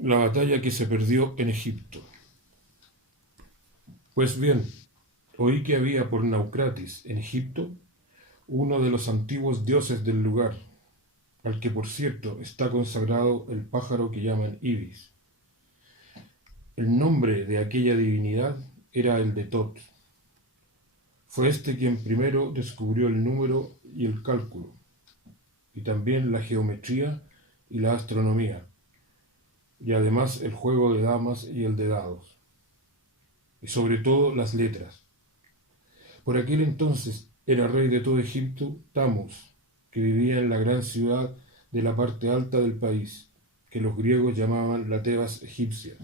La batalla que se perdió en Egipto. Pues bien, oí que había por Naucratis, en Egipto, uno de los antiguos dioses del lugar, al que por cierto está consagrado el pájaro que llaman Ibis. El nombre de aquella divinidad era el de Tot. Fue este quien primero descubrió el número y el cálculo, y también la geometría y la astronomía, y además el juego de damas y el de dados, y sobre todo las letras. Por aquel entonces era rey de todo Egipto Tamus, que vivía en la gran ciudad de la parte alta del país, que los griegos llamaban la Tebas egipcia,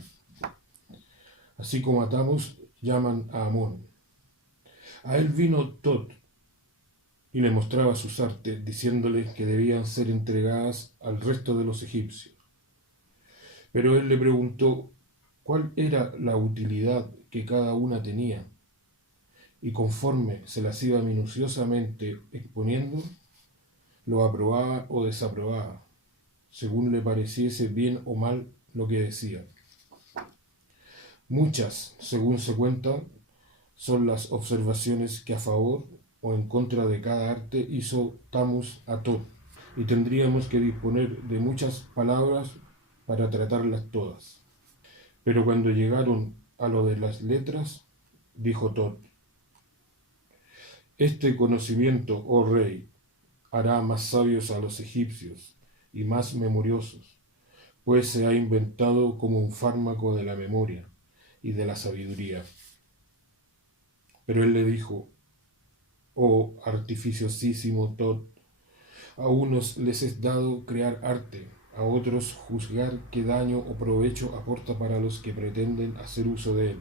así como a Tamus llaman a Amón. A él vino Tot y le mostraba sus artes, diciéndoles que debían ser entregadas al resto de los egipcios. Pero él le preguntó cuál era la utilidad que cada una tenía, y conforme se las iba minuciosamente exponiendo, lo aprobaba o desaprobaba, según le pareciese bien o mal lo que decía. Muchas, según se cuenta, son las observaciones que a favor o en contra de cada arte hizo Tamus a Tot, y tendríamos que disponer de muchas palabras para tratarlas todas. Pero cuando llegaron a lo de las letras, dijo Tot: este conocimiento, oh rey, hará más sabios a los egipcios y más memoriosos, pues se ha inventado como un fármaco de la memoria y de la sabiduría. Pero él le dijo: oh artificiosísimo Tot, a unos les es dado crear arte, a otros juzgar qué daño o provecho aporta para los que pretenden hacer uso de él.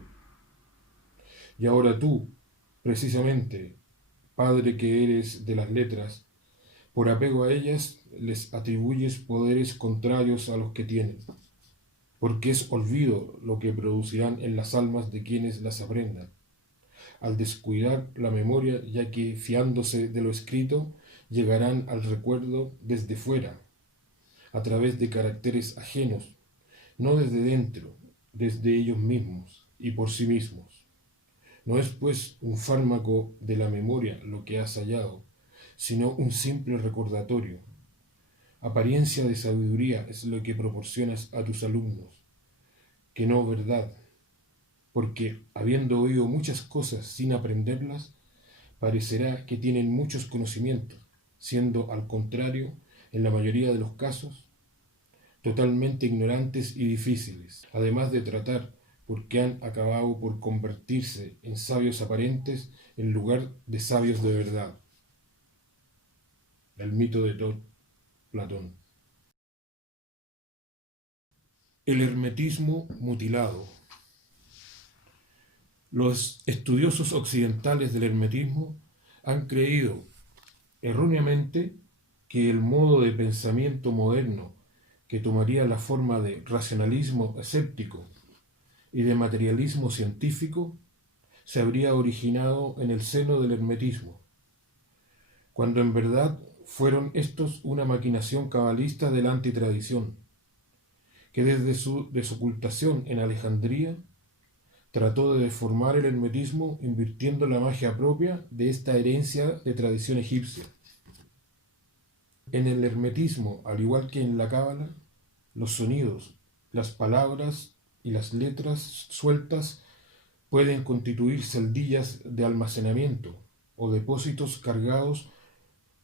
Y ahora tú, precisamente, padre que eres de las letras, por apego a ellas les atribuyes poderes contrarios a los que tienen, porque es olvido lo que producirán en las almas de quienes las aprendan, al descuidar la memoria, ya que, fiándose de lo escrito, llegarán al recuerdo desde fuera, a través de caracteres ajenos, no desde dentro, desde ellos mismos y por sí mismos. No es pues un fármaco de la memoria lo que has hallado, sino un simple recordatorio. Apariencia de sabiduría es lo que proporcionas a tus alumnos, que no verdad, porque, habiendo oído muchas cosas sin aprenderlas, parecerá que tienen muchos conocimientos, siendo al contrario, en la mayoría de los casos, totalmente ignorantes y difíciles, además de tratar porque han acabado por convertirse en sabios aparentes en lugar de sabios de verdad. El mito de Tot, Platón. El hermetismo mutilado. Los estudiosos occidentales del hermetismo han creído erróneamente que el modo de pensamiento moderno, que tomaría la forma de racionalismo escéptico y de materialismo científico, se habría originado en el seno del hermetismo, cuando en verdad fueron estos una maquinación cabalista de la antitradición, que desde su desocultación en Alejandría trató de deformar el hermetismo invirtiendo la magia propia de esta herencia de tradición egipcia. En el hermetismo, al igual que en la cábala, los sonidos, las palabras y las letras sueltas pueden constituir celdillas de almacenamiento o depósitos cargados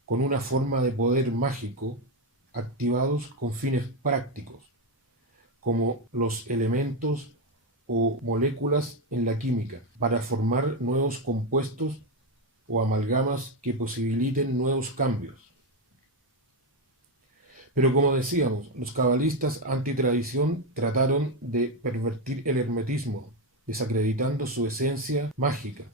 con una forma de poder mágico activados con fines prácticos, como los elementos o moléculas en la química, para formar nuevos compuestos o amalgamas que posibiliten nuevos cambios. Pero como decíamos, los cabalistas antitradición trataron de pervertir el hermetismo, desacreditando su esencia mágica.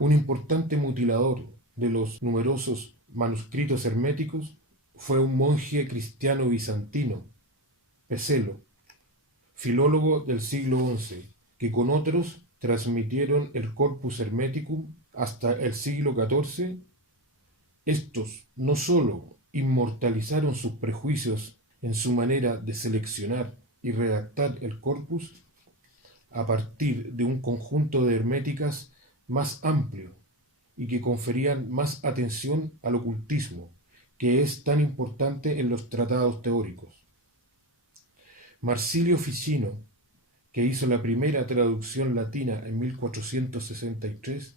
Un importante mutilador de los numerosos manuscritos herméticos fue un monje cristiano bizantino, Peselo, filólogo del siglo XI, que con otros transmitieron el Corpus Hermeticum hasta el siglo XIV. Estos no sólo inmortalizaron sus prejuicios en su manera de seleccionar y redactar el corpus a partir de un conjunto de herméticas más amplio y que conferían más atención al ocultismo, que es tan importante en los tratados teóricos. Marsilio Ficino, que hizo la primera traducción latina en 1463,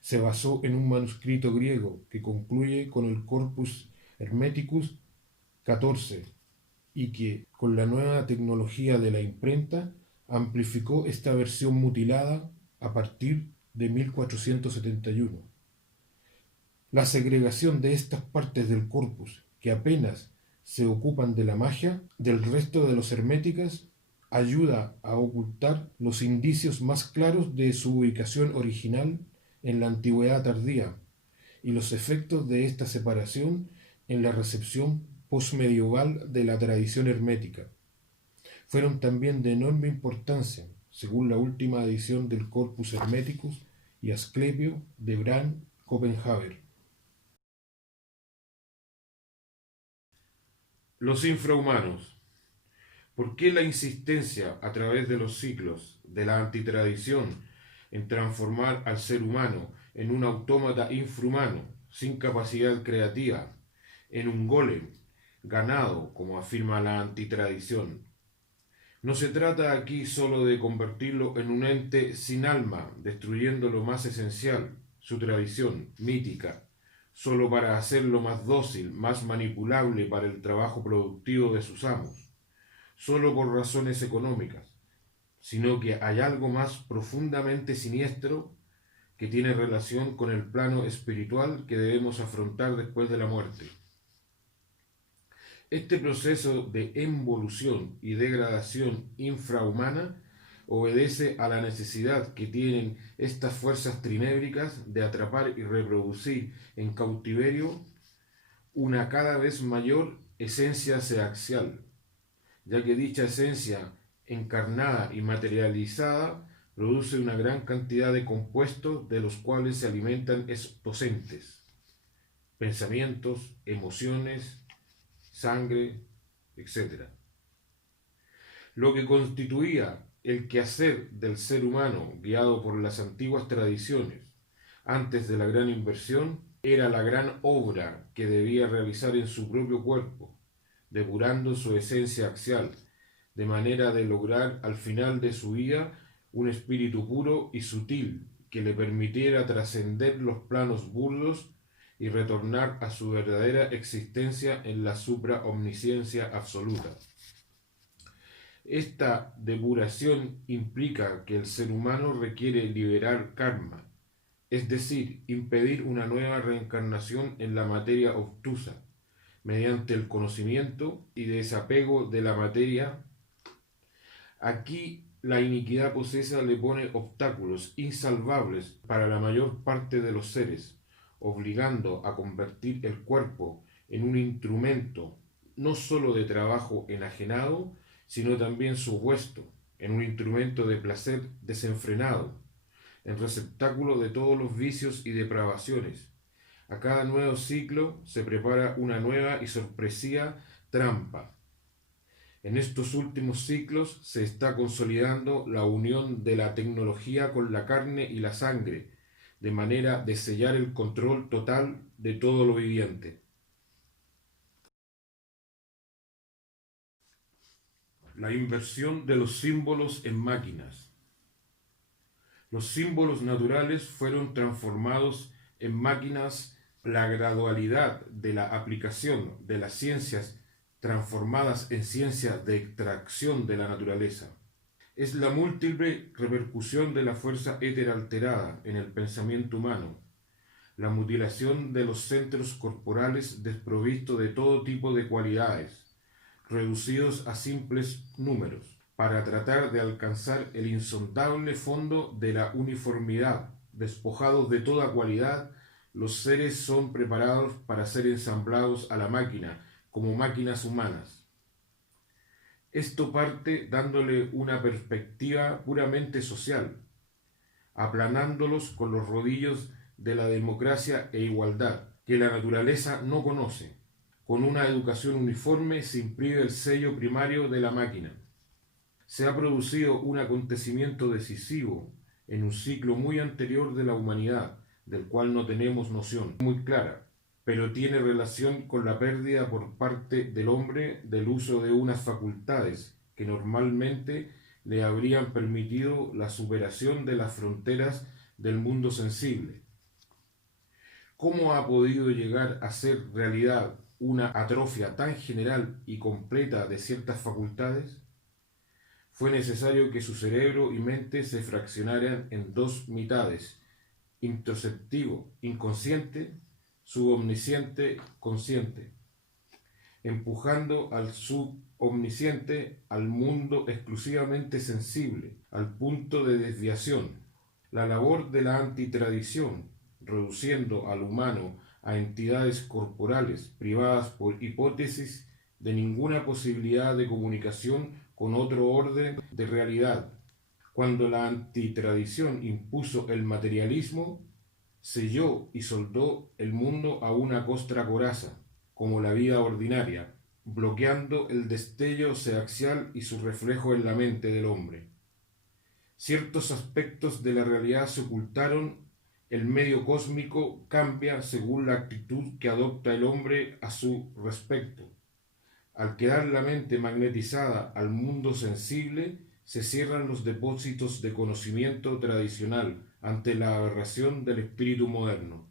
se basó en un manuscrito griego que concluye con el Corpus Hermeticus XIV y que, con la nueva tecnología de la imprenta, amplificó esta versión mutilada a partir de 1471. La segregación de estas partes del corpus, que apenas se ocupan de la magia, del resto de los herméticas, ayuda a ocultar los indicios más claros de su ubicación original en la antigüedad tardía y los efectos de esta separación en la recepción posmedieval de la tradición hermética. Fueron también de enorme importancia, según la última edición del Corpus Hermeticus y Asclepio de Bran Copenhaver. Los infrahumanos. ¿Por qué la insistencia a través de los siglos de la antitradición en transformar al ser humano en un autómata infrahumano, sin capacidad creativa, en un golem, ganado, como afirma la antitradición? No se trata aquí sólo de convertirlo en un ente sin alma, destruyendo lo más esencial, su tradición mítica, solo para hacerlo más dócil, más manipulable para el trabajo productivo de sus amos, solo por razones económicas, sino que hay algo más profundamente siniestro que tiene relación con el plano espiritual que debemos afrontar después de la muerte. Este proceso de involución y degradación infrahumana obedece a la necesidad que tienen estas fuerzas trinébricas de atrapar y reproducir en cautiverio una cada vez mayor esencia seaxial, ya que dicha esencia encarnada y materializada produce una gran cantidad de compuestos de los cuales se alimentan estos entes, pensamientos, emociones, sangre, etc. Lo que constituía el quehacer del ser humano, guiado por las antiguas tradiciones, antes de la gran inversión, era la gran obra que debía realizar en su propio cuerpo, depurando su esencia axial, de manera de lograr al final de su vida un espíritu puro y sutil que le permitiera trascender los planos burdos y retornar a su verdadera existencia en la supraomnisciencia absoluta. Esta depuración implica que el ser humano requiere liberar karma, es decir, impedir una nueva reencarnación en la materia obtusa, mediante el conocimiento y desapego de la materia. Aquí la iniquidad posesa le pone obstáculos insalvables para la mayor parte de los seres, obligando a convertir el cuerpo en un instrumento no sólo de trabajo enajenado, sino también supuesto, en un instrumento de placer desenfrenado, en receptáculo de todos los vicios y depravaciones. A cada nuevo ciclo se prepara una nueva y sorpresiva trampa. En estos últimos ciclos se está consolidando la unión de la tecnología con la carne y la sangre, de manera de sellar el control total de todo lo viviente. La inversión de los símbolos en máquinas. Los símbolos naturales fueron transformados en máquinas. La gradualidad de la aplicación de las ciencias transformadas en ciencias de extracción de la naturaleza. Es la múltiple repercusión de la fuerza éter alterada en el pensamiento humano, la mutilación de los centros corporales desprovistos de todo tipo de cualidades, reducidos a simples números, para tratar de alcanzar el insondable fondo de la uniformidad. Despojados de toda cualidad, los seres son preparados para ser ensamblados a la máquina como máquinas humanas. Esto parte dándole una perspectiva puramente social, aplanándolos con los rodillos de la democracia e igualdad que la naturaleza no conoce, con una educación uniforme se imprime el sello primario de la máquina. Se ha producido un acontecimiento decisivo en un ciclo muy anterior de la humanidad, del cual no tenemos noción muy clara, pero tiene relación con la pérdida por parte del hombre del uso de unas facultades que normalmente le habrían permitido la superación de las fronteras del mundo sensible. ¿Cómo ha podido llegar a ser realidad una atrofia tan general y completa de ciertas facultades? Fue necesario que su cerebro y mente se fraccionaran en dos mitades: introspectivo, inconsciente, subomnisciente, consciente, empujando al subomnisciente al mundo exclusivamente sensible, al punto de desviación. La labor de la antitradición, reduciendo al humano a entidades corporales privadas por hipótesis de ninguna posibilidad de comunicación con otro orden de realidad. Cuando la antitradición impuso el materialismo, selló y soldó el mundo a una costra coraza, como la vida ordinaria, bloqueando el destello seaxial y su reflejo en la mente del hombre. Ciertos aspectos de la realidad se ocultaron, el medio cósmico cambia según la actitud que adopta el hombre a su respecto. Al quedar la mente magnetizada al mundo sensible, se cierran los depósitos de conocimiento tradicional ante la aberración del espíritu moderno.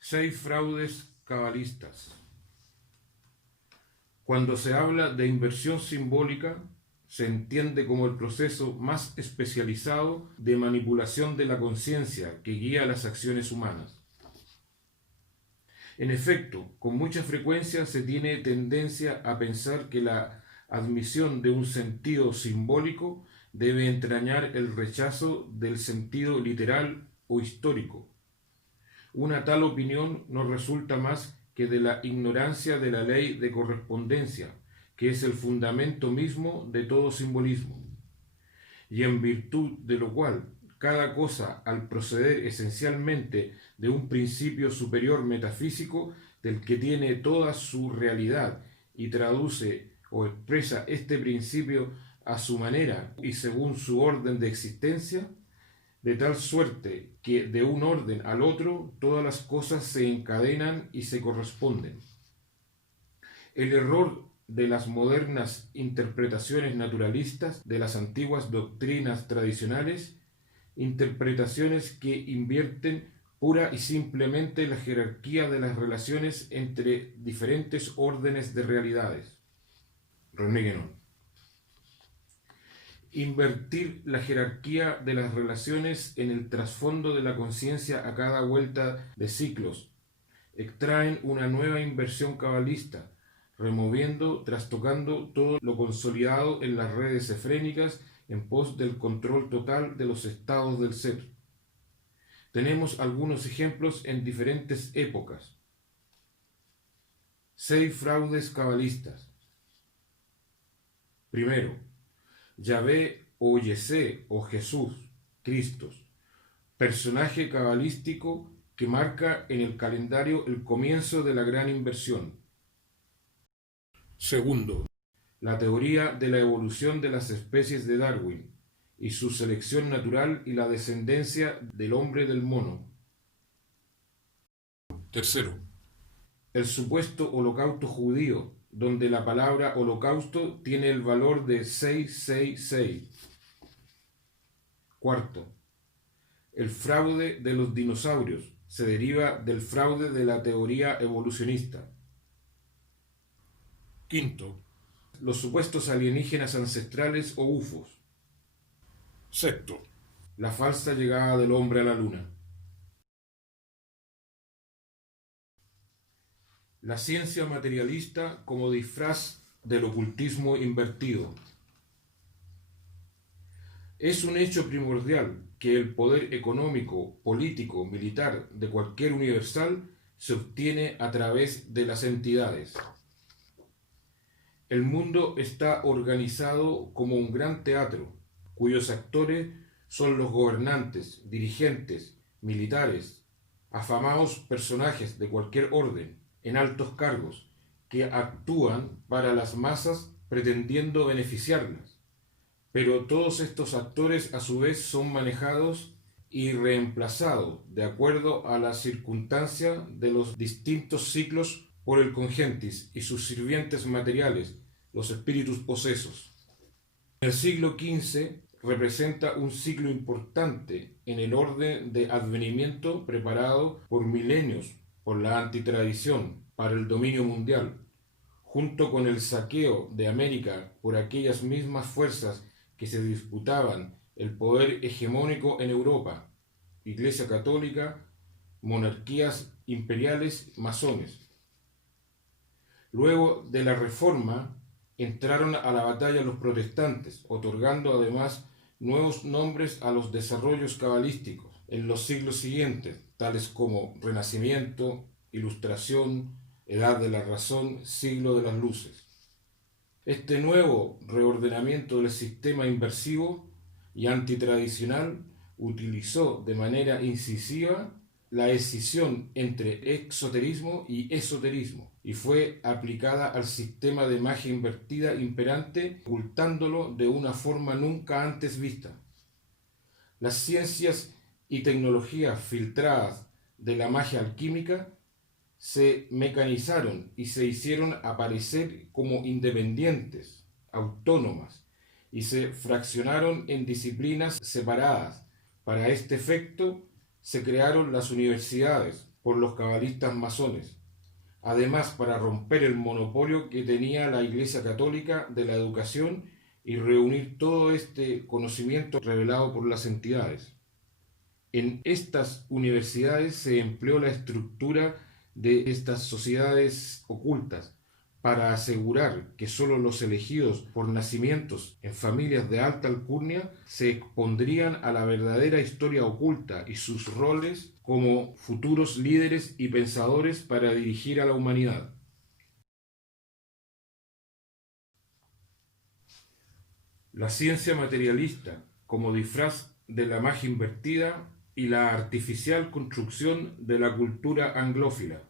6 fraudes cabalistas. Cuando se habla de inversión simbólica, se entiende como el proceso más especializado de manipulación de la conciencia que guía las acciones humanas. En efecto, con mucha frecuencia se tiene tendencia a pensar que la admisión de un sentido simbólico debe entrañar el rechazo del sentido literal o histórico. Una tal opinión no resulta más que de la ignorancia de la ley de correspondencia, que es el fundamento mismo de todo simbolismo, y en virtud de lo cual cada cosa, al proceder esencialmente de un principio superior metafísico del que tiene toda su realidad y traduce o expresa este principio a su manera y según su orden de existencia, de tal suerte que de un orden al otro todas las cosas se encadenan y se corresponden. El error de las modernas interpretaciones naturalistas de las antiguas doctrinas tradicionales, interpretaciones que invierten pura y simplemente la jerarquía de las relaciones entre diferentes órdenes de realidades. René Guénon. Invertir la jerarquía de las relaciones en el trasfondo de la conciencia a cada vuelta de ciclos. Extraen una nueva inversión cabalista, removiendo, trastocando todo lo consolidado en las redes efrénicas en pos del control total de los estados del ser. Tenemos algunos ejemplos en diferentes épocas. 6 fraudes cabalistas. Primero, Yahvé o Yesé o Jesús, Cristo, personaje cabalístico que marca en el calendario el comienzo de la gran inversión. Segundo, la teoría de la evolución de las especies de Darwin y su selección natural y la descendencia del hombre del mono. Tercero, el supuesto holocausto judío, donde la palabra holocausto tiene el valor de 666. Cuarto, el fraude de los dinosaurios se deriva del fraude de la teoría evolucionista. Quinto, los supuestos alienígenas ancestrales o UFOs. Sexto, la falsa llegada del hombre a la luna. La ciencia materialista como disfraz del ocultismo invertido. Es un hecho primordial que el poder económico, político, militar de cualquier universal se obtiene a través de las entidades. El mundo está organizado como un gran teatro, cuyos actores son los gobernantes, dirigentes, militares, afamados personajes de cualquier orden, en altos cargos, que actúan para las masas pretendiendo beneficiarlas. Pero todos estos actores a su vez son manejados y reemplazados de acuerdo a las circunstancias de los distintos ciclos por el congentis y sus sirvientes materiales, los espíritus posesos. El siglo XV representa un ciclo importante en el orden de advenimiento preparado por milenios por la antitradición para el dominio mundial, junto con el saqueo de América por aquellas mismas fuerzas que se disputaban el poder hegemónico en Europa, Iglesia Católica, monarquías imperiales, masones. Luego de la Reforma entraron a la batalla los protestantes, otorgando además nuevos nombres a los desarrollos cabalísticos en los siglos siguientes, tales como Renacimiento, Ilustración, Edad de la Razón, Siglo de las Luces. Este nuevo reordenamiento del sistema inversivo y antitradicional utilizó de manera incisiva la escisión entre exoterismo y esoterismo y fue aplicada al sistema de magia invertida imperante, ocultándolo de una forma nunca antes vista. Las ciencias y tecnologías filtradas de la magia alquímica se mecanizaron y se hicieron aparecer como independientes, autónomas, y se fraccionaron en disciplinas separadas. Para este efecto se crearon las universidades por los cabalistas masones, además para romper el monopolio que tenía la Iglesia Católica de la educación y reunir todo este conocimiento revelado por las entidades. En estas universidades se empleó la estructura de estas sociedades ocultas para asegurar que sólo los elegidos por nacimientos en familias de alta alcurnia se expondrían a la verdadera historia oculta y sus roles como futuros líderes y pensadores para dirigir a la humanidad. La ciencia materialista como disfraz de la magia invertida y la artificial construcción de la cultura anglófila.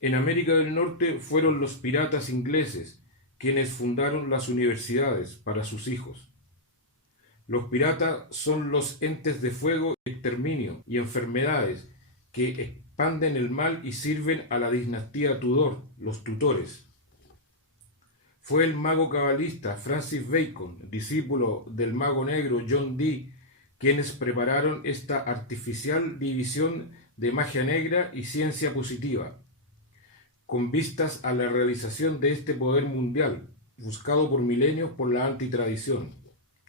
En América del Norte fueron los piratas ingleses quienes fundaron las universidades para sus hijos. Los piratas son los entes de fuego, exterminio y enfermedades que expanden el mal y sirven a la dinastía Tudor, los tutores. Fue el mago cabalista Francis Bacon, discípulo del mago negro John Dee, quienes prepararon esta artificial división de magia negra y ciencia positiva, con vistas a la realización de este poder mundial, buscado por milenios por la antitradición,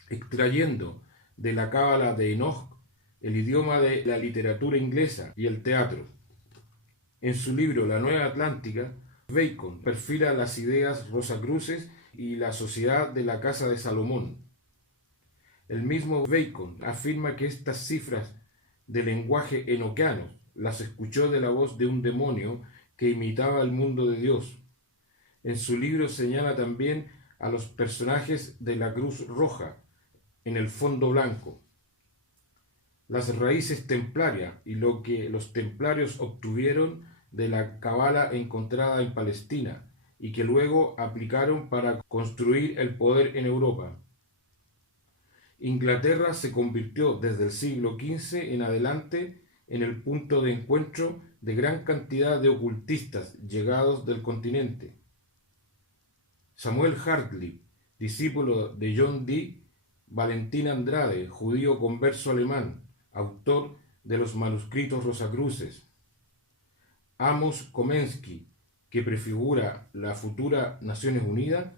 extrayendo de la cábala de Enoch el idioma de la literatura inglesa y el teatro. En su libro La Nueva Atlántica, Bacon perfila las ideas rosacruces y la sociedad de la Casa de Salomón. El mismo Bacon afirma que estas cifras de lenguaje enoquiano las escuchó de la voz de un demonio que imitaba el mundo de Dios. En su libro señala también a los personajes de la Cruz Roja en el fondo blanco, las raíces templarias y lo que los templarios obtuvieron de la cábala encontrada en Palestina y que luego aplicaron para construir el poder en Europa. Inglaterra se convirtió desde el siglo XV en adelante en el punto de encuentro de gran cantidad de ocultistas llegados del continente. Samuel Hartley, discípulo de John Dee, Valentín Andrade, judío converso alemán, autor de los manuscritos rosacruces, Amos Komensky, que prefigura la futura Naciones Unidas,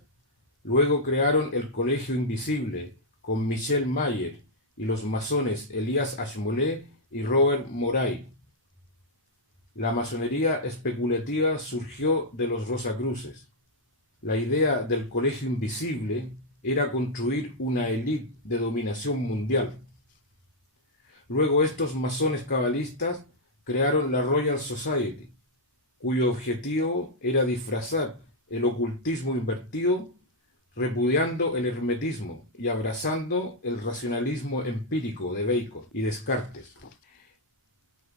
luego crearon el Colegio Invisible con Michel Mayer y los masones Elias Ashmole y Robert Moray. La masonería especulativa surgió de los Rosacruces. La idea del Colegio Invisible era construir una élite de dominación mundial. Luego estos masones cabalistas crearon la Royal Society, cuyo objetivo era disfrazar el ocultismo invertido repudiando el hermetismo y abrazando el racionalismo empírico de Bacon y Descartes.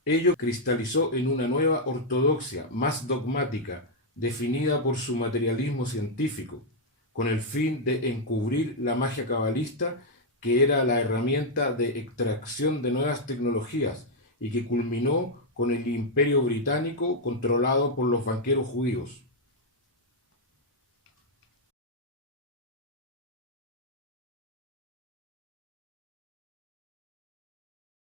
Ello cristalizó en una nueva ortodoxia más dogmática, definida por su materialismo científico, con el fin de encubrir la magia cabalista que era la herramienta de extracción de nuevas tecnologías y que culminó con el imperio británico controlado por los banqueros judíos.